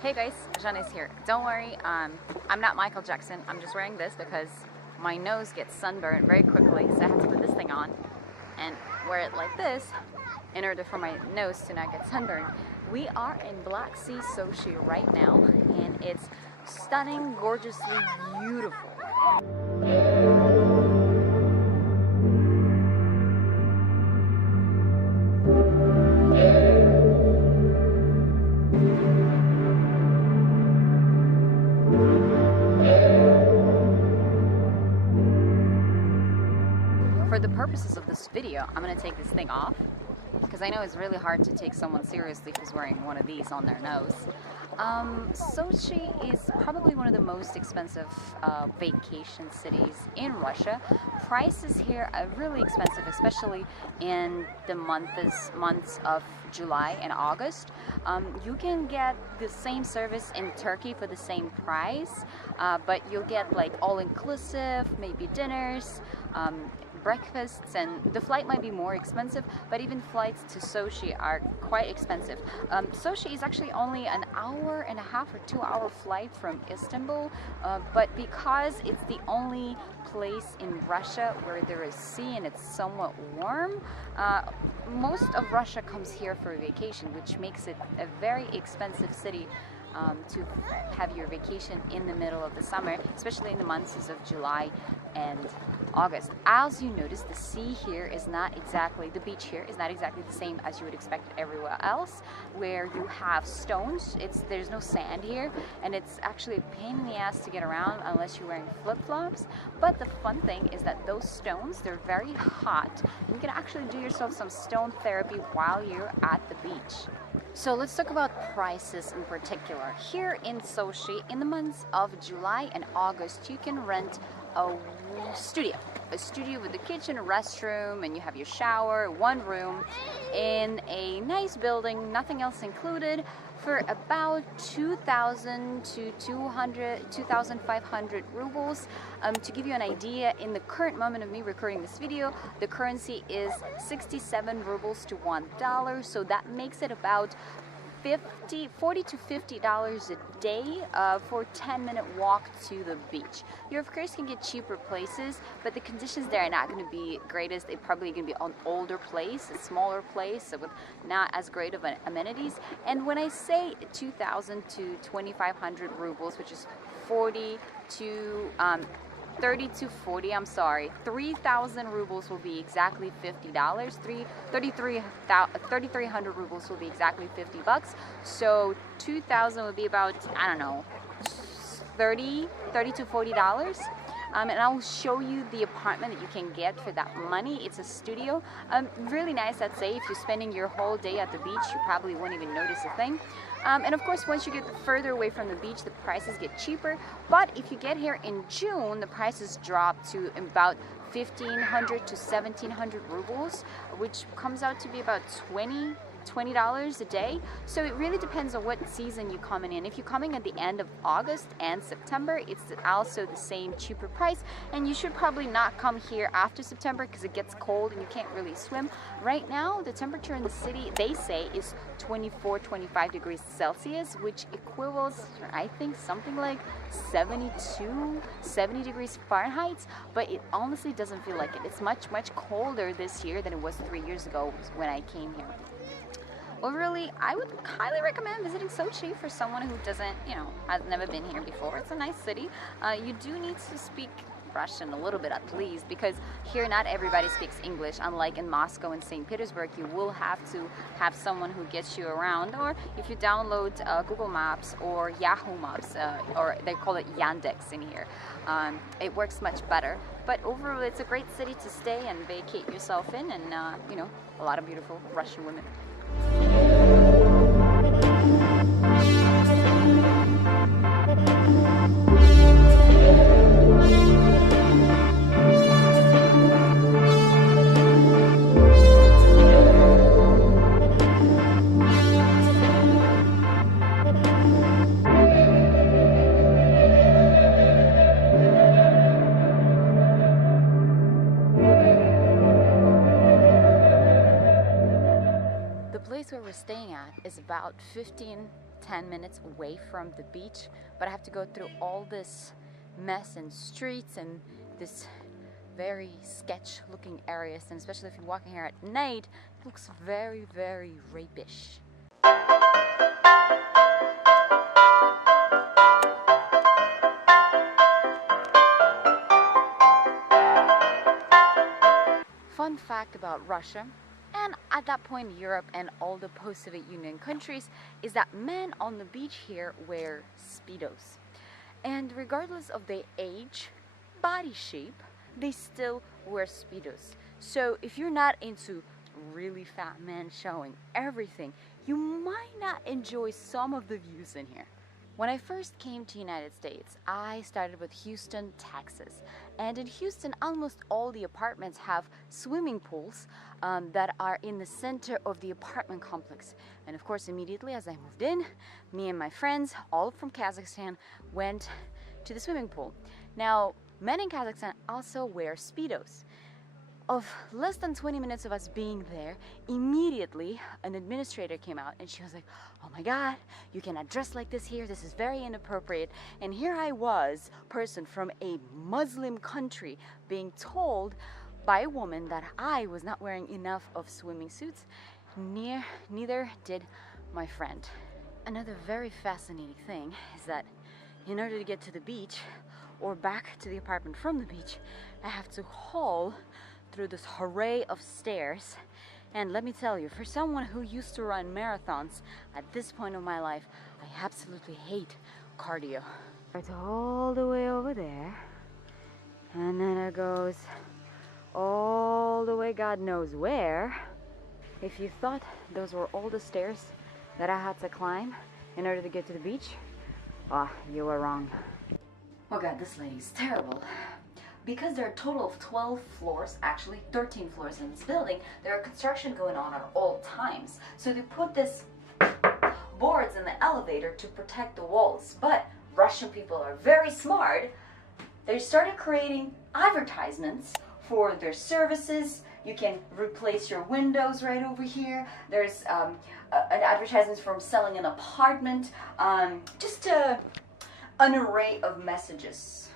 Hey guys, Janice here. Don't worry, I'm not Michael Jackson. I'm just wearing this because my nose gets sunburned very quickly, so I have to put this thing on and wear it like this in order for my nose to not get sunburned. We are in Black Sea, Sochi right now, and it's stunning, gorgeously beautiful. For the purposes of this video, I'm going to take this thing off because I know it's really hard to take someone seriously who's wearing one of these on their nose. Sochi is probably one of the most expensive vacation cities in Russia. Prices here are really expensive, especially in the months of July and August. You can get the same service in Turkey for the same price, but you'll get like all-inclusive, maybe dinners, breakfasts, and the flight might be more expensive, but even flights to Sochi are quite expensive. Sochi is actually only an hour and a half or 2-hour flight from Istanbul, but because it's the only place in Russia where there is sea and it's somewhat warm, most of Russia comes here for a vacation, which makes it a very expensive city to have your vacation in the middle of the summer, especially in the months of July and August. As you notice, the sea here is not exactly, the beach here is not exactly the same as you would expect everywhere else, where you have stones. There's no sand here, and it's actually a pain in the ass to get around unless you're wearing flip-flops. But the fun thing is that those stones, they're very hot, and you can actually do yourself some stone therapy while you're at the beach. So let's talk about prices in particular. Here in Sochi, in the months of July and August, you can rent a studio with a kitchen, a restroom, and you have your shower, one room in a nice building, nothing else included, for about 2,000 to 2,500 rubles. To give you an idea, in the current moment of me recording this video, the currency is 67 rubles to $1, so that makes it about $40 to $50 a day for a 10-minute walk to the beach. You of course can get cheaper places, but the conditions there are not going to be greatest. They're probably going to be an older place, a smaller place with not as great of amenities. And when I say 2,000 to 2,500 rubles, which is 30 to 40, I'm sorry, 3,000 rubles will be exactly $50. 3,300 rubles will be exactly $50. So 2,000 would be about, I don't know, 30 to $40. And I'll show you the apartment that you can get for that money. It's a studio, really nice. I'd say if you're spending your whole day at the beach, you probably won't even notice a thing. And of course, once you get further away from the beach, the prices get cheaper. But if you get here in June, the prices drop to about 1,500 to 1,700 rubles, which comes out to be about $20 a day. So it really depends on what season you're coming in. If you're coming at the end of August and September, it's also the same cheaper price, and you should probably not come here after September because it gets cold and you can't really swim. Right now, the temperature in the city, they say, is 24-25 degrees Celsius, which equivals, I think, something like 70 degrees Fahrenheit, but it honestly doesn't feel like it. It's much colder this year than it was 3 years ago when I came here. Well, really, I would highly recommend visiting Sochi for someone who doesn't, has never been here before. It's a nice city. You do need to speak Russian a little bit at least, because here not everybody speaks English. Unlike in Moscow and St. Petersburg, you will have to have someone who gets you around, or if you download Google Maps or Yahoo Maps, or they call it Yandex in here, it works much better. But overall, it's a great city to stay and vacate yourself in, and a lot of beautiful Russian women. The place where we're staying at is about 15 10 minutes away from the beach, but I have to go through all this mess and streets and this very sketch looking areas, and especially if you're walking here at night, it looks very, very rapish. Fun fact about Russia, and at that point Europe and all the post-Soviet Union countries, is that men on the beach here wear speedos. And regardless of their age, body shape, they still wear speedos. So if you're not into really fat men showing everything, you might not enjoy some of the views in here. When I first came to United States, I started with Houston, Texas. And in Houston, almost all the apartments have swimming pools that are in the center of the apartment complex. And of course, immediately as I moved in, me and my friends, all from Kazakhstan, went to the swimming pool. Now, men in Kazakhstan also wear speedos. Of less than 20 minutes of us being there, immediately an administrator came out and she was like, "Oh my God, you cannot dress like this here. This is very inappropriate." And here I was, person from a Muslim country, being told by a woman that I was not wearing enough of swimming suits. Neither did my friend. Another very fascinating thing is that in order to get to the beach or back to the apartment from the beach, I have to haul through this array of stairs. And let me tell you, for someone who used to run marathons, at this point of my life, I absolutely hate cardio. It's all the way over there, and then it goes all the way God knows where. If you thought those were all the stairs that I had to climb in order to get to the beach, you were wrong. Oh God, this lady's terrible. Because there are a total of 12 floors, actually 13 floors in this building, there are construction going on at all times. So they put this boards in the elevator to protect the walls. But Russian people are very smart. They started creating advertisements for their services. You can replace your windows right over here. There's an advertisement from selling an apartment. Just an array of messages.